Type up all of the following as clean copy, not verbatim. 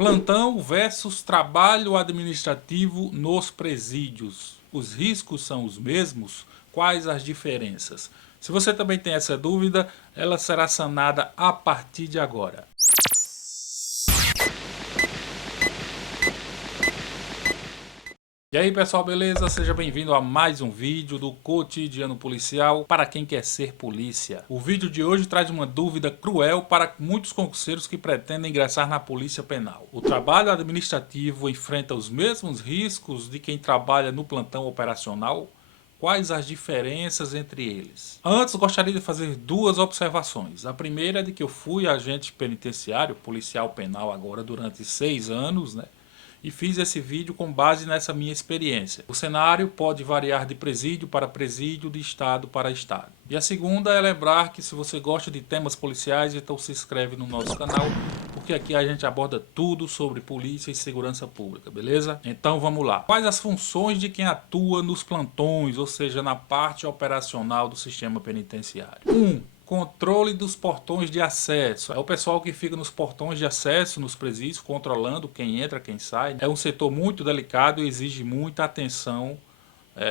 Plantão versus trabalho administrativo nos presídios. Os riscos são os mesmos? Quais as diferenças? Se você também tem essa dúvida, ela será sanada a partir de agora. E aí pessoal, beleza? Seja bem-vindo a mais um vídeo do Cotidiano Policial para quem quer ser polícia. O vídeo de hoje traz uma dúvida cruel para muitos concurseiros que pretendem ingressar na Polícia Penal. O trabalho administrativo enfrenta os mesmos riscos de quem trabalha no plantão operacional? Quais as diferenças entre eles? Antes, gostaria de fazer duas observações. A primeira é de que eu fui agente penitenciário, policial penal agora durante 6 anos, né? E fiz esse vídeo com base nessa minha experiência. O cenário pode variar de presídio para presídio, de estado para estado. E a segunda é lembrar que se você gosta de temas policiais, então se inscreve no nosso canal, porque aqui a gente aborda tudo sobre polícia e segurança pública, beleza? Então vamos lá. Quais as funções de quem atua nos plantões, ou seja, na parte operacional do sistema penitenciário? 1. Controle dos portões de acesso. É o pessoal que fica nos portões de acesso nos presídios, controlando quem entra, quem sai. É um setor muito delicado e exige muita atenção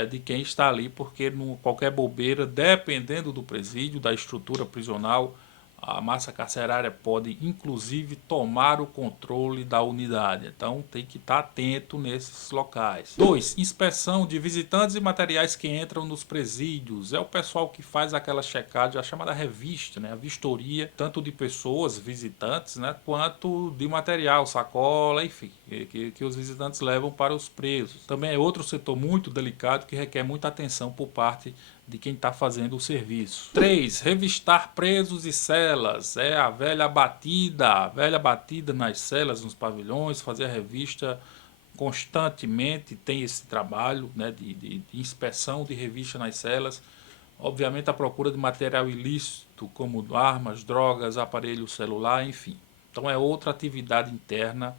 de quem está ali, porque qualquer bobeira, dependendo do presídio, da estrutura prisional, a massa carcerária pode inclusive tomar o controle da unidade. Então tem que estar atento nesses locais. 2. Inspeção de visitantes e materiais que entram nos presídios. É o pessoal que faz aquela checagem, a chamada revista, né? A vistoria, tanto de pessoas, visitantes, né? Quanto de material, sacola, enfim, que os visitantes levam para os presos. Também é outro setor muito delicado que requer muita atenção por parte de quem está fazendo o serviço. 3. Revistar presos e celas. É a velha batida nas celas, nos pavilhões, fazer a revista constantemente. Tem esse trabalho, né, de inspeção, de revista nas celas. Obviamente a procura de material ilícito, como armas, drogas, aparelho celular, enfim. Então é outra atividade interna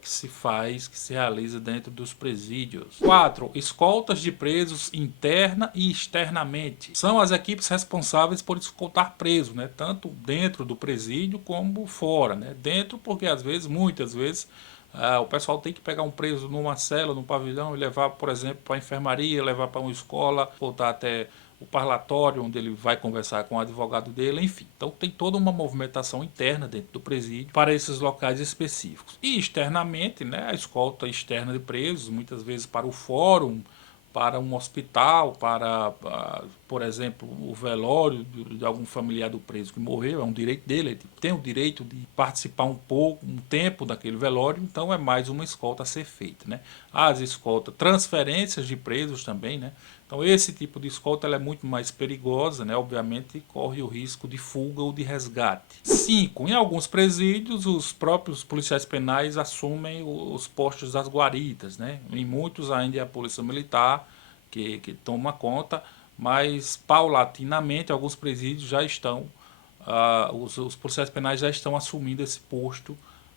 que se faz, que se realiza dentro dos presídios. 4. Escoltas de presos interna e externamente. São as equipes responsáveis por escoltar preso, né? Tanto dentro do presídio como fora, né? Dentro porque às vezes, muitas vezes, o pessoal tem que pegar um preso numa cela, num pavilhão e levar, por exemplo, para a enfermaria, levar para uma escola, voltar até o parlatório, onde ele vai conversar com o advogado dele, enfim. Então tem toda uma movimentação interna dentro do presídio para esses locais específicos. E externamente, né, a escolta externa de presos, muitas vezes para o fórum, para um hospital, por exemplo, o velório de algum familiar do preso que morreu, é um direito dele, ele tem o direito de participar um pouco, um tempo daquele velório, então é mais uma escolta a ser feita, né? As escoltas, transferências de presos também, né? Então esse tipo de escolta ela é muito mais perigosa, né? Obviamente corre o risco de fuga ou de resgate. 5. Em alguns presídios, os próprios policiais penais assumem os postos das guaritas, né? Em muitos ainda é a polícia militar que toma conta, mas paulatinamente alguns presídios já estão, os policiais penais já estão assumindo esse posto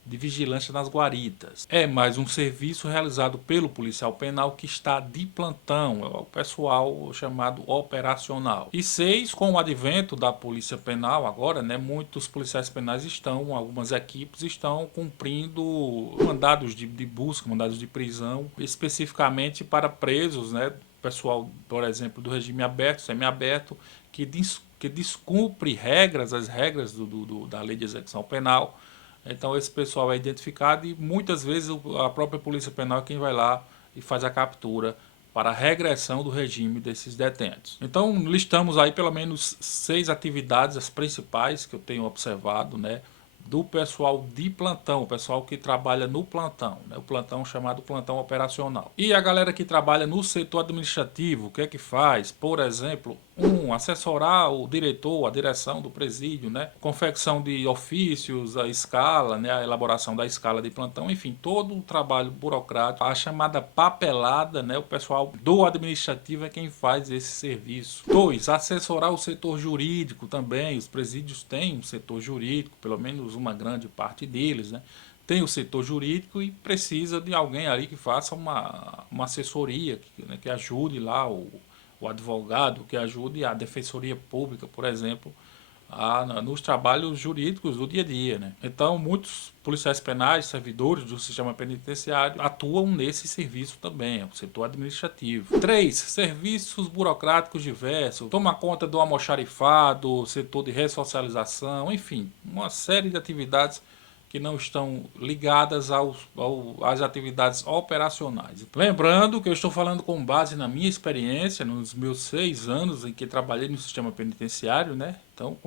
de vigilância nas guaritas. É mais um serviço realizado pelo policial penal que está de plantão, é o pessoal chamado operacional. E 6, com o advento da polícia penal agora, né, muitos policiais penais estão, algumas equipes estão cumprindo mandados de busca, mandados de prisão, especificamente para presos, né, pessoal, por exemplo, do regime aberto, semiaberto, que descumpre regras, as regras da lei de execução penal. Então esse pessoal é identificado e muitas vezes a própria polícia penal é quem vai lá e faz a captura para a regressão do regime desses detentos. Então listamos aí pelo menos 6 atividades, as principais que eu tenho observado, né, do pessoal de plantão, o pessoal que trabalha no plantão, né, o plantão chamado plantão operacional. E a galera que trabalha no setor administrativo, o que é que faz? Por exemplo, assessorar o diretor, a direção do presídio, né, confecção de ofícios, a escala, né, a elaboração da escala de plantão, enfim, todo o trabalho burocrático, a chamada papelada, né, o pessoal do administrativo é quem faz esse serviço. 2. Assessorar o setor jurídico também, os presídios têm um setor jurídico, pelo menos uma grande parte deles, né? Tem o setor jurídico e precisa de alguém ali que faça uma assessoria, né, que ajude lá o advogado, que ajude a defensoria pública, por exemplo, nos trabalhos jurídicos do dia a dia, né? Então, muitos policiais penais, servidores do sistema penitenciário atuam nesse serviço também, o setor administrativo. 3. Serviços burocráticos diversos, toma conta do almoxarifado, setor de ressocialização, enfim, uma série de atividades que não estão ligadas às atividades operacionais. Lembrando que eu estou falando com base na minha experiência, nos meus 6 anos em que trabalhei no sistema penitenciário, né? Então,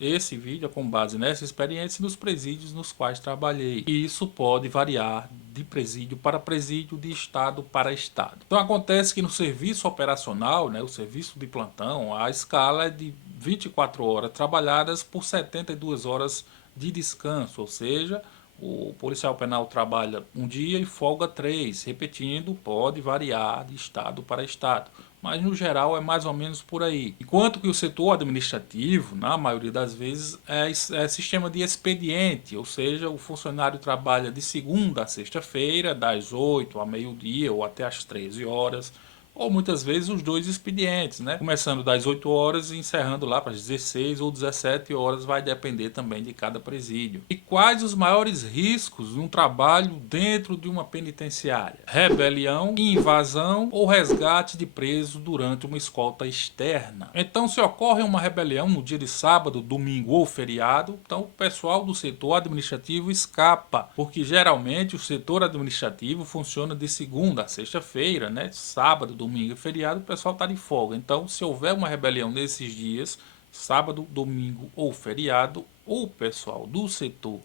esse vídeo é com base nessa experiência e nos presídios nos quais trabalhei. E isso pode variar de presídio para presídio, de estado para estado. Então, acontece que no serviço operacional, né, o serviço de plantão, a escala é de 24 horas trabalhadas por 72 horas de descanso, ou seja, o policial penal trabalha um dia e folga 3, repetindo, pode variar de estado para estado, mas no geral é mais ou menos por aí. Enquanto que o setor administrativo, na maioria das vezes, é sistema de expediente, ou seja, o funcionário trabalha de segunda a sexta-feira, das 8 a meio-dia ou até às 13 horas, ou muitas vezes os dois expedientes, né? Começando das 8 horas e encerrando lá para as 16 ou 17 horas, vai depender também de cada presídio. E quais os maiores riscos de um trabalho dentro de uma penitenciária? Rebelião, invasão ou resgate de preso durante uma escolta externa. Então, se ocorre uma rebelião no dia de sábado, domingo ou feriado, então o pessoal do setor administrativo escapa, porque geralmente o setor administrativo funciona de segunda a sexta-feira, né? Sábado, domingo e feriado, o pessoal está de folga. Então, se houver uma rebelião nesses dias, sábado, domingo ou feriado, o pessoal do setor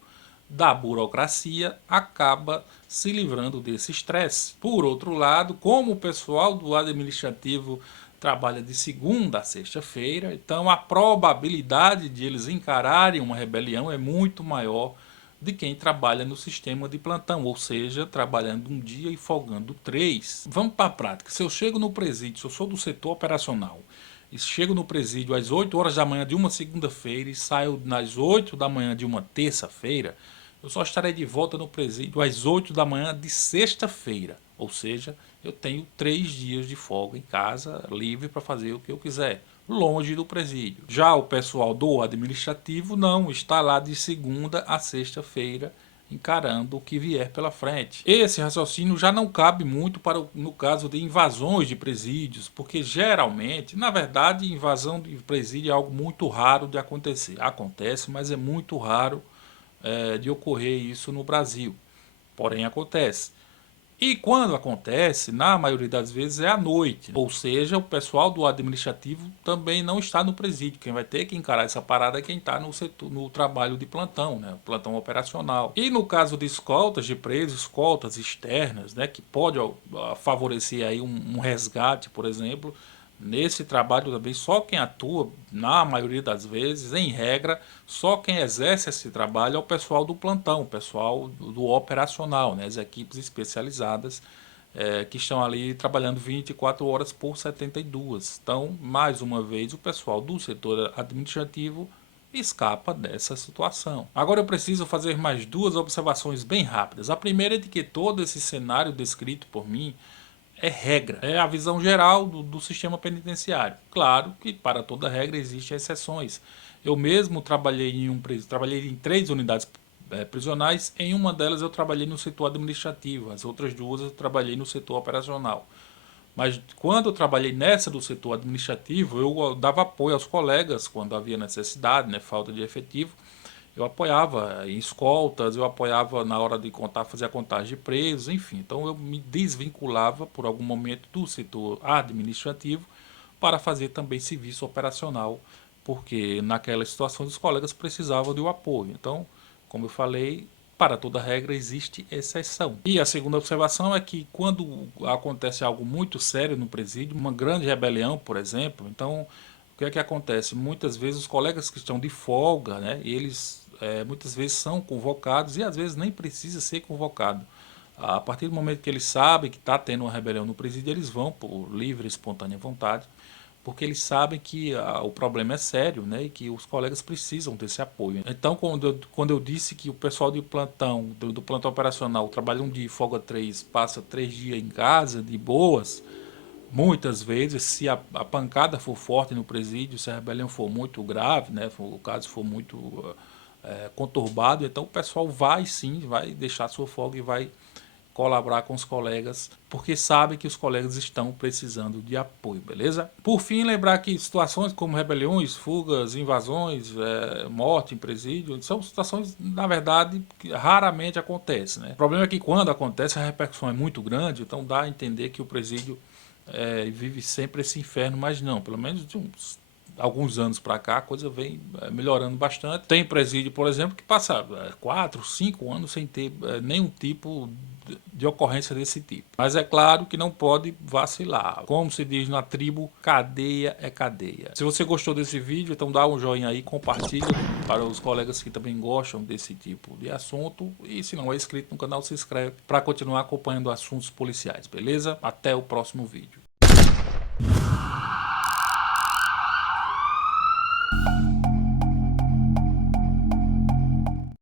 da burocracia acaba se livrando desse estresse. Por outro lado, como o pessoal do administrativo trabalha de segunda a sexta-feira, então a probabilidade de eles encararem uma rebelião é muito maior de quem trabalha no sistema de plantão, ou seja, trabalhando um dia e folgando 3. Vamos para a prática. Se eu chego no presídio, se eu sou do setor operacional, e chego no presídio às 8 horas da manhã de uma segunda-feira e saio às 8 da manhã de uma terça-feira, eu só estarei de volta no presídio às 8 da manhã de sexta-feira. Ou seja, eu tenho 3 dias de folga em casa, livre para fazer o que eu quiser, longe do presídio. Já o pessoal do administrativo não, está lá de segunda a sexta-feira, encarando o que vier pela frente. Esse raciocínio já não cabe muito no caso de invasões de presídios, porque geralmente, na verdade, invasão de presídio é algo muito raro de acontecer. Acontece, mas é muito raro de ocorrer isso no Brasil. Porém, acontece. E quando acontece, na maioria das vezes é à noite. Ou seja, o pessoal do administrativo também não está no presídio. Quem vai ter que encarar essa parada é quem está no trabalho de plantão, né? Plantão operacional. E no caso de escoltas de presos, escoltas externas, né? Que pode favorecer aí um resgate, por exemplo. Nesse trabalho também, só quem atua, na maioria das vezes, em regra, só quem exerce esse trabalho é o pessoal do plantão, o pessoal do operacional, né? As equipes especializadas que estão ali trabalhando 24 horas por 72. Então, mais uma vez, o pessoal do setor administrativo escapa dessa situação. Agora eu preciso fazer mais 2 observações bem rápidas. A primeira é de que todo esse cenário descrito por mim é regra, é a visão geral do sistema penitenciário. Claro que para toda regra existem exceções. Eu mesmo trabalhei em 3 unidades prisionais, em uma delas eu trabalhei no setor administrativo, as outras 2 eu trabalhei no setor operacional. Mas quando eu trabalhei nessa do setor administrativo, eu dava apoio aos colegas quando havia necessidade, né, falta de efetivo. Eu apoiava em escoltas, eu apoiava na hora de contar, fazer a contagem de presos, enfim. Então eu me desvinculava por algum momento do setor administrativo para fazer também serviço operacional, porque naquela situação os colegas precisavam do apoio. Então, como eu falei, para toda regra existe exceção. E a segunda observação é que quando acontece algo muito sério no presídio, uma grande rebelião, por exemplo, então o que é que acontece? Muitas vezes os colegas que estão de folga, né, eles muitas vezes são convocados e às vezes nem precisa ser convocado. A partir do momento que eles sabem que está tendo uma rebelião no presídio, eles vão por livre e espontânea vontade, porque eles sabem que o problema é sério, né, e que os colegas precisam desse apoio. Então, quando eu disse que o pessoal de plantão, do plantão operacional, trabalha um dia e folga 3, passa 3 dias em casa, de boas, Muitas vezes, se a pancada for forte no presídio, se a rebelião for muito grave, né, o caso for muito conturbado, então o pessoal vai sim, vai deixar sua folga e vai colaborar com os colegas, porque sabe que os colegas estão precisando de apoio, beleza? Por fim, lembrar que situações como rebeliões, fugas, invasões, morte em presídio, são situações, na verdade, que raramente acontecem, né? O problema é que quando acontece, a repercussão é muito grande, então dá a entender que o presídio vive sempre esse inferno, mas não, pelo menos de alguns anos para cá a coisa vem melhorando bastante. Tem presídio, por exemplo, que passa 4, 5 anos sem ter nenhum tipo de ocorrência desse tipo. Mas é claro que não pode vacilar. Como se diz na tribo, cadeia é cadeia. Se você gostou desse vídeo, então dá um joinha aí, compartilha para os colegas que também gostam desse tipo de assunto. E se não é inscrito no canal, se inscreve para continuar acompanhando assuntos policiais, beleza? Até o próximo vídeo.